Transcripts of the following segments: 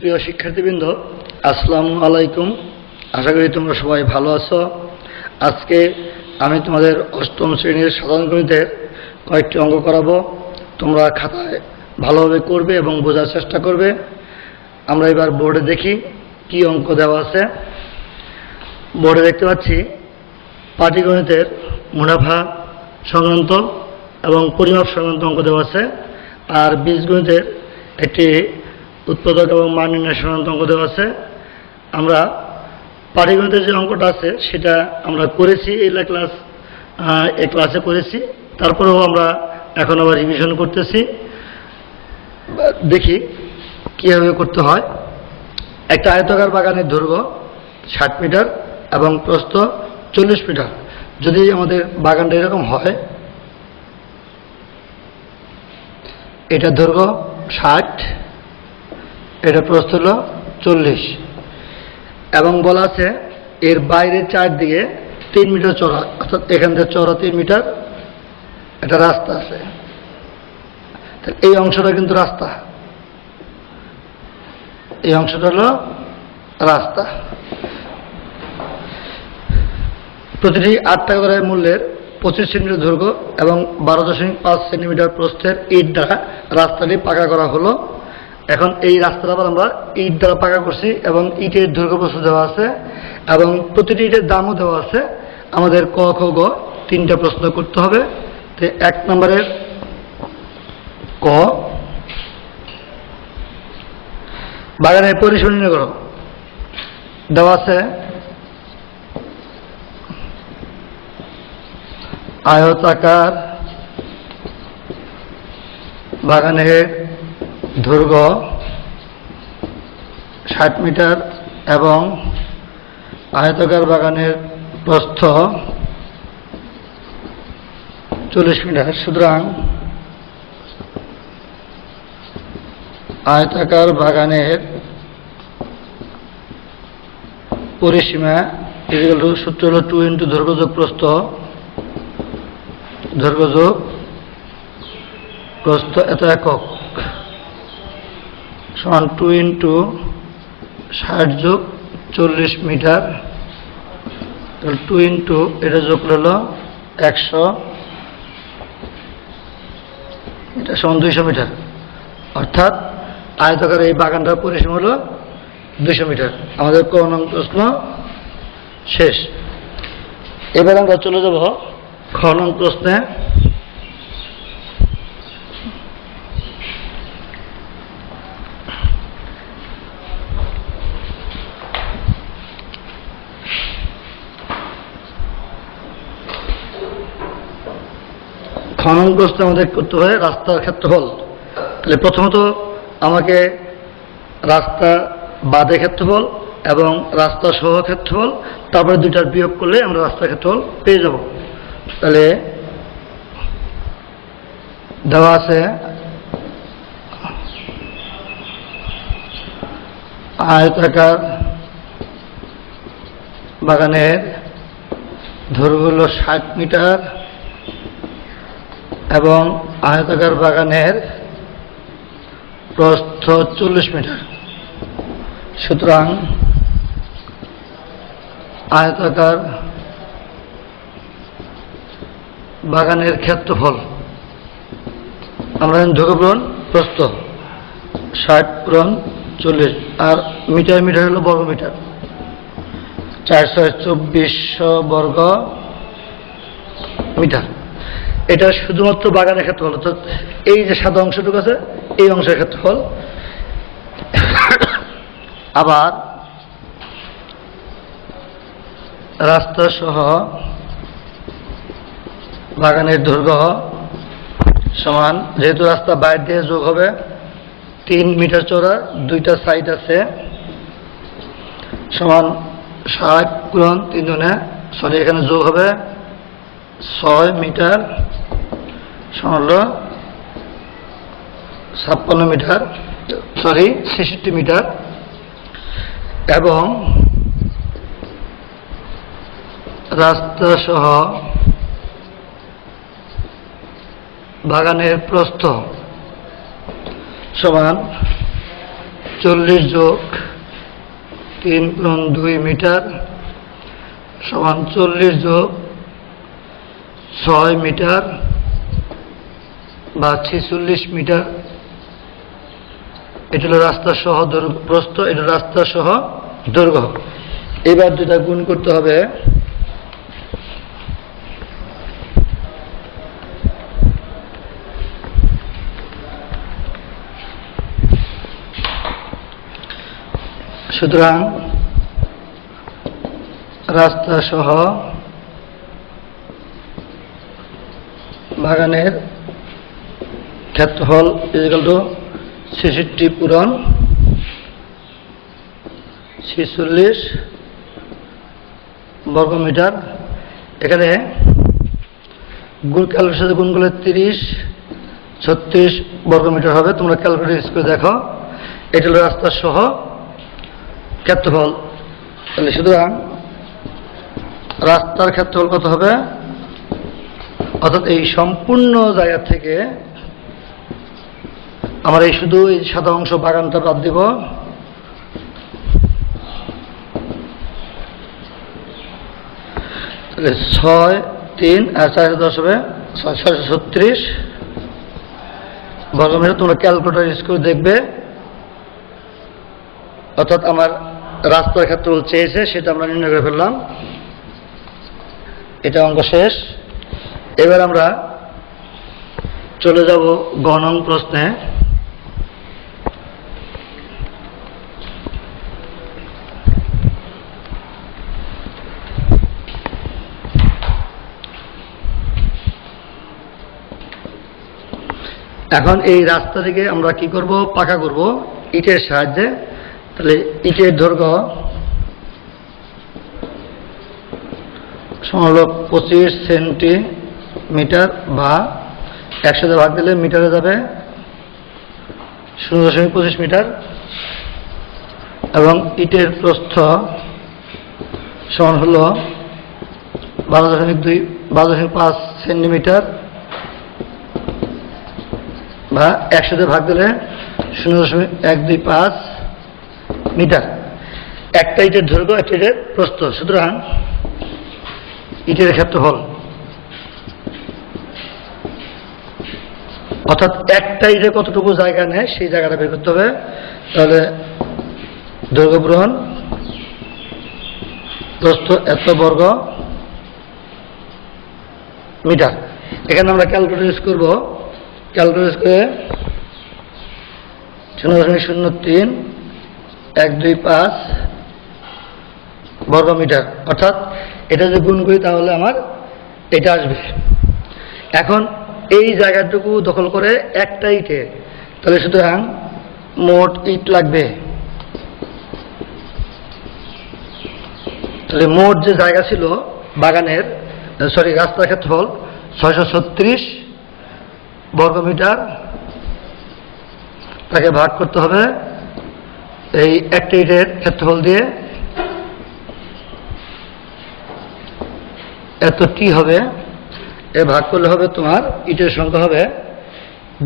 প্রিয় শিক্ষার্থীবৃন্দ, আসসালামু আলাইকুম। আশা করি তোমরা সবাই ভালো আছো। আজকে আমি তোমাদের অষ্টম শ্রেণীর সাধারণ গণিতের কয়েকটি অঙ্ক করাবো। তোমরা খাতায় ভালোভাবে করবে এবং বোঝার চেষ্টা করবে। আমরা এবার বোর্ডে দেখি কি অঙ্ক দেওয়া আছে। বোর্ডে দেখতে পাচ্ছি পাটিগণিতের মুনাফা সংক্রান্ত এবং পরিমাপ সংক্রান্ত অঙ্ক দেওয়া আছে, আর বীজগণিতের একটি উৎপাদক এবং মান নির্ণয় সংক্রান্ত অঙ্ক দেওয়া আছে। আমরা পাটিগণিতের যে অঙ্কটা আছে সেটা আমরা করেছি, এই ক্লাসে করেছি। তারপরেও আমরা এখন আবার রিভিশন করতেছি। দেখি কীভাবে করতে হয়। একটা আয়তাকার বাগানের দৈর্ঘ্য 60 মিটার এবং প্রস্থ 40 মিটার। যদি আমাদের বাগানটা এরকম হয়, এটা দৈর্ঘ্য 60, এটা প্রস্থ হলো 40, এবং বলা আছে এর বাইরের চারদিকে 3 মিটার চওড়া, অর্থাৎ এখান থেকে চওড়া 3 মিটার একটা রাস্তা আছে। এই অংশটা কিন্তু রাস্তা, এই অংশটা হলো রাস্তা। প্রতিটি 8 টাকা করে মূল্যের 25 সেন্টিমিটার দৈর্ঘ্য এবং 12.5 সেন্টিমিটার প্রস্থের ইট দ্বারা রাস্তাটি পাকা করা হলো। এখন এই রাস্তাটা আবার আমরা ইট দ্বারা পাকা করছি এবং ইটের দৈর্ঘ্য প্রস্থ দেওয়া আছে এবং প্রতিটি ইটের দামও দেওয়া আছে। আমাদের ক, খ, গ 3টা প্রশ্ন করতে হবে। তো 1 নম্বরের ক, বাগানের পরিসর নির্ণয় করো। দেওয়া আছে আয়তাকার বাগানের দৈর্ঘ্য 60 মিটার এবং আয়তাকার বাগানের প্রস্থ 40 মিটার। সুতরাং আয়তাকার বাগানের পরিসীমা সূত্র হল 2 ইন্টু দৈর্ঘ্য যোগ প্রস্থ, দৈর্ঘ্য যোগ প্রস্থ এত একক সমান 2 ইন্টু 60 যোগ 40 মিটার। 2 ইন্টু এটা যোগ হলো 100, এটা সমান 200 মিটার। অর্থাৎ আয়তাকার এই বাগানটার পরিসীমা হলো 200 মিটার। আমাদের ক নং প্রশ্ন শেষ। এবার আমরা চলে যাব খ নং প্রশ্নে। খ নং প্রশ্নে আমাদের করতে হয় রাস্তার ক্ষেত্রফল। তাহলে প্রথমত আমাকে রাস্তা বাদে ক্ষেত্রফল এবং রাস্তা সহ ক্ষেত্রফল, তারপরে দুইটার বিয়োগ করলে আমরা রাস্তার ক্ষেত্রফল পেয়ে যাব। তাহলে দেওয়া আছে আয়তাকার বাগানের দৈর্ঘ্য হল 60 মিটার এবং আয়তাকার বাগানের প্রস্থ 40 মিটার। সুতরাং আয়তাকার বাগানের ক্ষেত্রফল আমরা দৈর্ঘ্য পূরণ প্রস্থ 60 পূরণ 40, আর মিটার মিটার হলো বর্গ মিটার, 424 বর্গ মিটার। এটা শুধুমাত্র বাগানের ক্ষেত্রফল, অর্থাৎ এই যে সাদা অংশটুকু আছে এই অংশের ক্ষেত্রফল। আবার রাস্তা সহ বাগানের দৈর্ঘ্য সমান, যেহেতু রাস্তা বাইরে দিয়ে যোগ হবে 3 মিটার চওড়া, 2টা সাইড আছে, সমান 60 গুণ 3 গুণে, এখানে যোগ হবে 6 মিটার, সমান 56 মিটার, 66 মিটার। এবং রাস্তা সহ বাগানের প্রস্থ সমান 40 যোগ 3 গুণ 2 মিটার সমান 40 যোগ 6 মিটার বা 46 মিটার। এটা হলো রাস্তা সহ প্রস্থ, এটা রাস্তা সহ দৈর্ঘ্য। এবার দুটা গুণ করতে হবে। সুতরাং রাস্তা সহ বাগানের ক্ষেত্রফল ইকুয়াল টু 66 পূরণ 46 বর্গমিটার। এখানে ক্যালকুলেটরের সাথে গুণ করলে 30-36 বর্গমিটার হবে। তোমরা ক্যালকুলেটর ইউজ করে দেখো। এটা হলো রাস্তা সহ ক্ষেত্রফল। তাহলে সুতরাং রাস্তার ক্ষেত্রফল কত হবে, অর্থাৎ এই সম্পূর্ণ জায়গা থেকে আমরা এই শুধু এই সাদা অংশ বাগানটা বাদ দিব। তাহলে 6, 3 আর 4 10 হবে 636 বর্গমিটার। তোমরা ক্যালকুলেটর ইউজ করে দেখবে। অর্থাৎ আমার রাস্তার ক্ষেত্রফল চেয়েছে, সেটা আমরা নির্ণয় করে ফেললাম। এটা অঙ্ক শেষ। এবার আমরা চলে যাব গ নং প্রশ্নে। এখন এই রাস্তাটিকে আমরা কি করব, পাকা করব ইটের সাহায্যে। তাহলে ইটের দৈর্ঘ্য সমান হলো 25 সেন্টিমিটার বা 100 দিয়ে ভাগ দিলে মিটারে যাবে 0.25 মিটার, এবং ইটের প্রস্থ সমান হলো 12.5 সেন্টিমিটার বা 100 দিয়ে ভাগ দিলে 0.125 মিটার। একটা ইটের দৈর্ঘ্য, একটা ইটের প্রস্থ। সুতরাং ইটের ক্ষেত্রফল, অর্থাৎ একটা ইটে কতটুকু জায়গা নেয় সেই জায়গাটা বের করতে হবে। তাহলে দৈর্ঘ্য পূরণ প্রস্থ এত বর্গ মিটার। এখানে আমরা ক্যালকুলেটর ইউজ করব। ক্যালকুলেটর ইউজ করে 0.03-125 বর্গ মিটার, অর্থাৎ এটা যদি গুণ করি তাহলে আমার এটা আসবে। এখন এই জায়গাটুকু দখল করে একটা ইটে, তাহলে সুতরাং মোট ইট লাগবে। তাহলে মোট যে জায়গা ছিল বাগানের, রাস্তার ক্ষেত্রফল 636 বর্গমিটার, তাকে ভাগ করতে হবে এই একটা ইটের ক্ষেত্রফল দিয়ে। এত টি হবে, এ ভাগ করলে হবে তোমার ইটের সংখ্যা হবে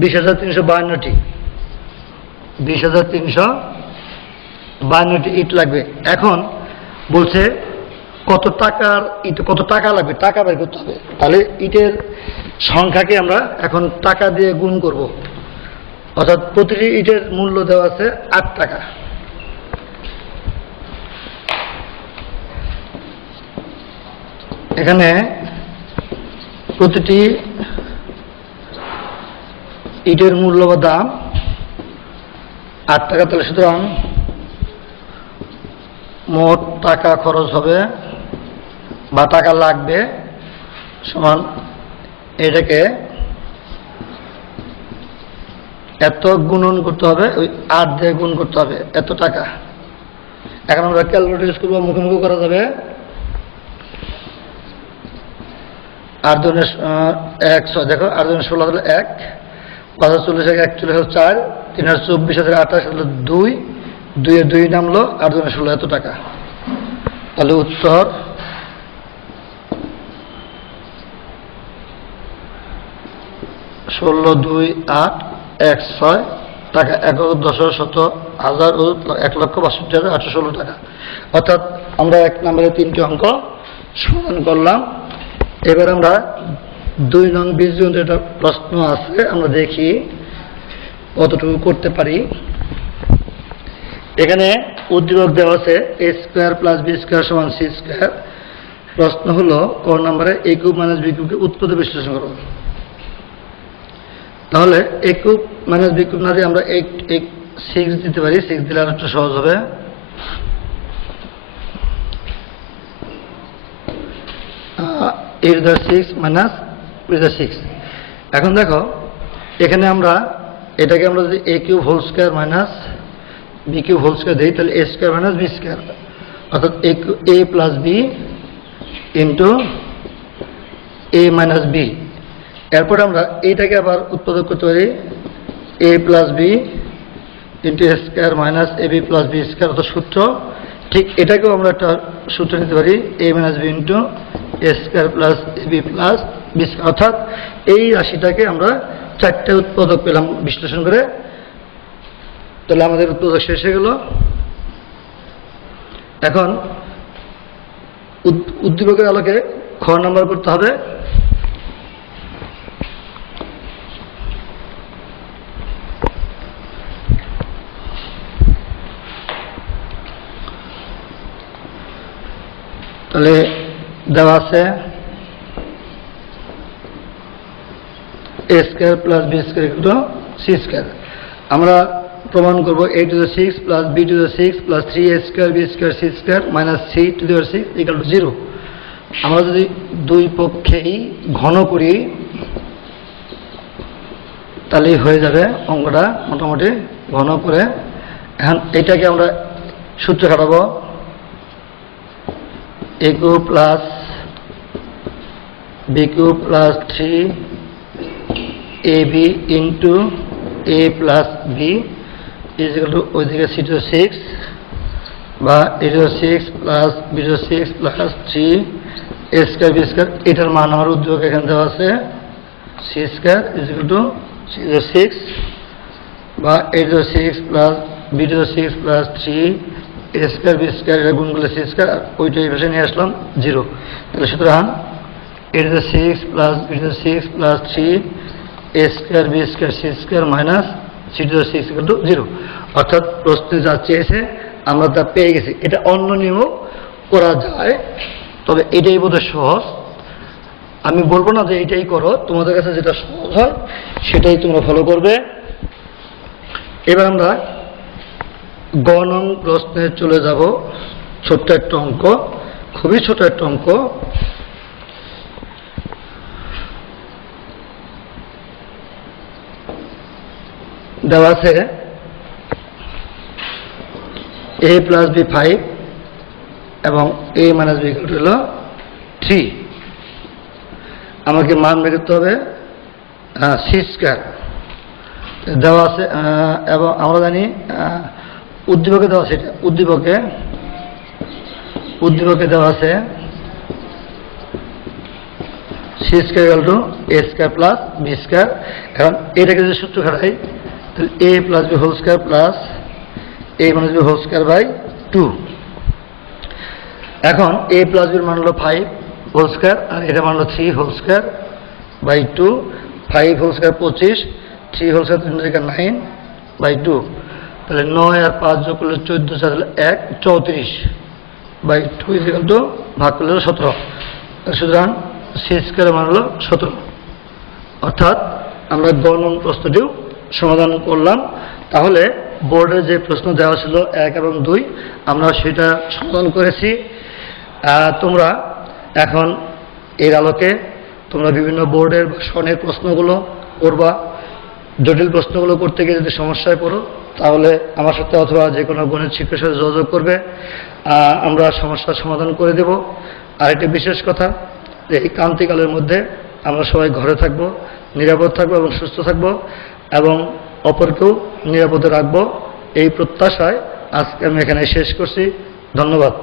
20,352টি। 20,352টি ইট লাগবে। এখন বলছে কত টাকার ইট, কত টাকা লাগবে, টাকা বের করতে হবে। তাহলে ইটের সংখ্যাকে আমরা এখন টাকা দিয়ে গুণ করব। অর্থাৎ প্রতিটি ইটের মূল্য দেওয়া আছে 8 টাকা। এখানে প্রতিটি ইটের মূল্য বা দাম 8 টাকা। তাহলে সুতরাং মোট টাকা খরচ হবে বা টাকা লাগবে সমান এটাকে এত গুণন করতে হবে, ওই 8 দিয়ে গুণ করতে হবে, এত টাকা। এখন আমরা ক্যালকুলেটর ইউজ করবো, মুখোমুখি করা যাবে। 8 দুগুণে 1 6, দেখো 8 দুগুণে 16 হলো 1, 5 40 41 হলো 4, 3 24 28 হলো 2, 2 এ 2 নামলো, 8 দুগুণে 16 এত টাকা। তাহলে উত্তর 16, 2, 8, 1, 6 টাকা 11,10,100,000,1,62,816 টাকা। অর্থাৎ আমরা 1 নম্বরে 3টি অঙ্ক সমাধান করলাম। এবার আমরা 2 নং বীজগণিতের একটা প্রশ্ন আছে, আমরা দেখি কতটুকু করতে পারি। এখানে উদ্দীপক দেওয়া আছে a square plus b square সমান c স্কয়ার। প্রশ্ন হলো ক নম্বরে a কিউব মাইনাস b কিউবকে উৎপত্তি বিশ্লেষণ করো। তাহলে a cube minus b cube না দিয়ে আমরা 6 দিতে পারি, 6 দিলে আর একটু সহজ হবে। a to the 6 minus b to the 6। এখন দেখো এখানে আমরা এটাকে আমরা যদি a cube whole square minus B cube whole square দিই, তাহলে A square minus B square, অর্থাৎ A plus B into A minus B. এরপর আমরা এইটাকে আবার উৎপাদক করতে পারি A plus B into A square minus A B plus B square, অর্থাৎ সূত্র। ঠিক এটাকেও আমরা একটা সূত্র নিতে পারি A minus B into A square plus A B plus B square. অর্থাৎ এই রাশিটাকে আমরা 4টে উৎপাদক পেলাম বিশ্লেষণ করে। তাহলে আমাদের উৎপাদক শেষ হয়ে গেল। এখন উদ্দীপকের আলোকে খ নাম্বার করতে হবে। তাহলে দেওয়া আছে a square plus B square equal to C square. আমরা প্রমাণ করব a to the 6 plus b to the 6 plus 3a square b square c square minus c to the 6 equal to 0। আমরা যদি দুই পক্ষেই ঘন করি তাহলেই হয়ে যাবে অঙ্কটা মোটামুটি ঘন করে। এখন এটাকে আমরা সূত্র খাটাবো a cube plus b cube plus 3ab into a plus b is equal to ওইদিকে c to the 6 বা a to the 6 plus b to the 6 plus 3a square b square. এটার মান আমার উদ্দীপক এখানে দেওয়া আছে c square is equal to c to the 6 বা a to the 6 plus b to the 6 plus 3a square b square, এটা গুণ করলে c স্কয়ার, ওইটা এই পাশে নিয়ে আসলাম 0। তাহলে সুতরাং a to the 6 plus b to the 6 plus 3a square b square c square minus c to the 6 equal to 0। অর্থাৎ প্রশ্নে যা চেয়েছে আমরা তা পেয়ে গেছি। এটা অন্য নিয়মও করা যায়, তবে এটাই বোধহয় সহজ। আমি বলবো না যে এটাই করো, তোমাদের কাছে যেটা সহজ হয় সেটাই তোমরা ফলো করবে। এবার আমরা গ নং প্রশ্নে চলে যাব। ছোট্ট একটা অঙ্ক, খুবই ছোট একটা অঙ্ক। দেওয়া আছে a প্লাস বি 5 এবং a minus B equal to হলো 3। আমাকে মান বের করতে হবে c স্কয়ার দেওয়া আছে, এবং আমরা জানি উদ্দীপকে দেওয়া আছে, এটা উদ্দীপকে দেওয়া আছে c square equal to a square plus b square. এখন এটাকে যদি সূত্র খাটাই তাহলে a plus B whole square plus a minus B whole square by 2। এখন a প্লাস বির মান হলো 5 হোল স্কয়ার, আর এটা মান হলো 3 whole square by 2। 5 whole square 25, 3 whole square 9 by 2। তাহলে 9 আর 5 যোগ করলে 14, 4 1 34 বাই 2 ইজ ইকুয়াল টু ভাগ করলে 17। সুতরাং c স্কয়ারের মান হলো 17। অর্থাৎ আমরা গ নং প্রশ্নটিও সমাধান করলাম। তাহলে বোর্ডে যে প্রশ্ন দেওয়া ছিল 1 এবং 2 আমরা সেটা সমাধান করেছি। তোমরা এখন এর আলোকে তোমরা বিভিন্ন বোর্ডের সনের প্রশ্নগুলো করবা। জটিল প্রশ্নগুলো করতে গিয়ে যদি সমস্যায় পড়ো তাহলে আমার সাথে অথবা যে কোনো গণিত শিক্ষকের সাথে যোগাযোগ করবে, আমরা সমস্যার সমাধান করে দেব। আর একটি বিশেষ কথা যে এই ক্রান্তিকালের মধ্যে আমরা সবাই ঘরে থাকব, নিরাপদ থাকবো এবং সুস্থ থাকবো এবং অপরকেও নিরাপদে রাখবো, এই প্রত্যাশায় আজকে আমি এখানে শেষ করছি। ধন্যবাদ।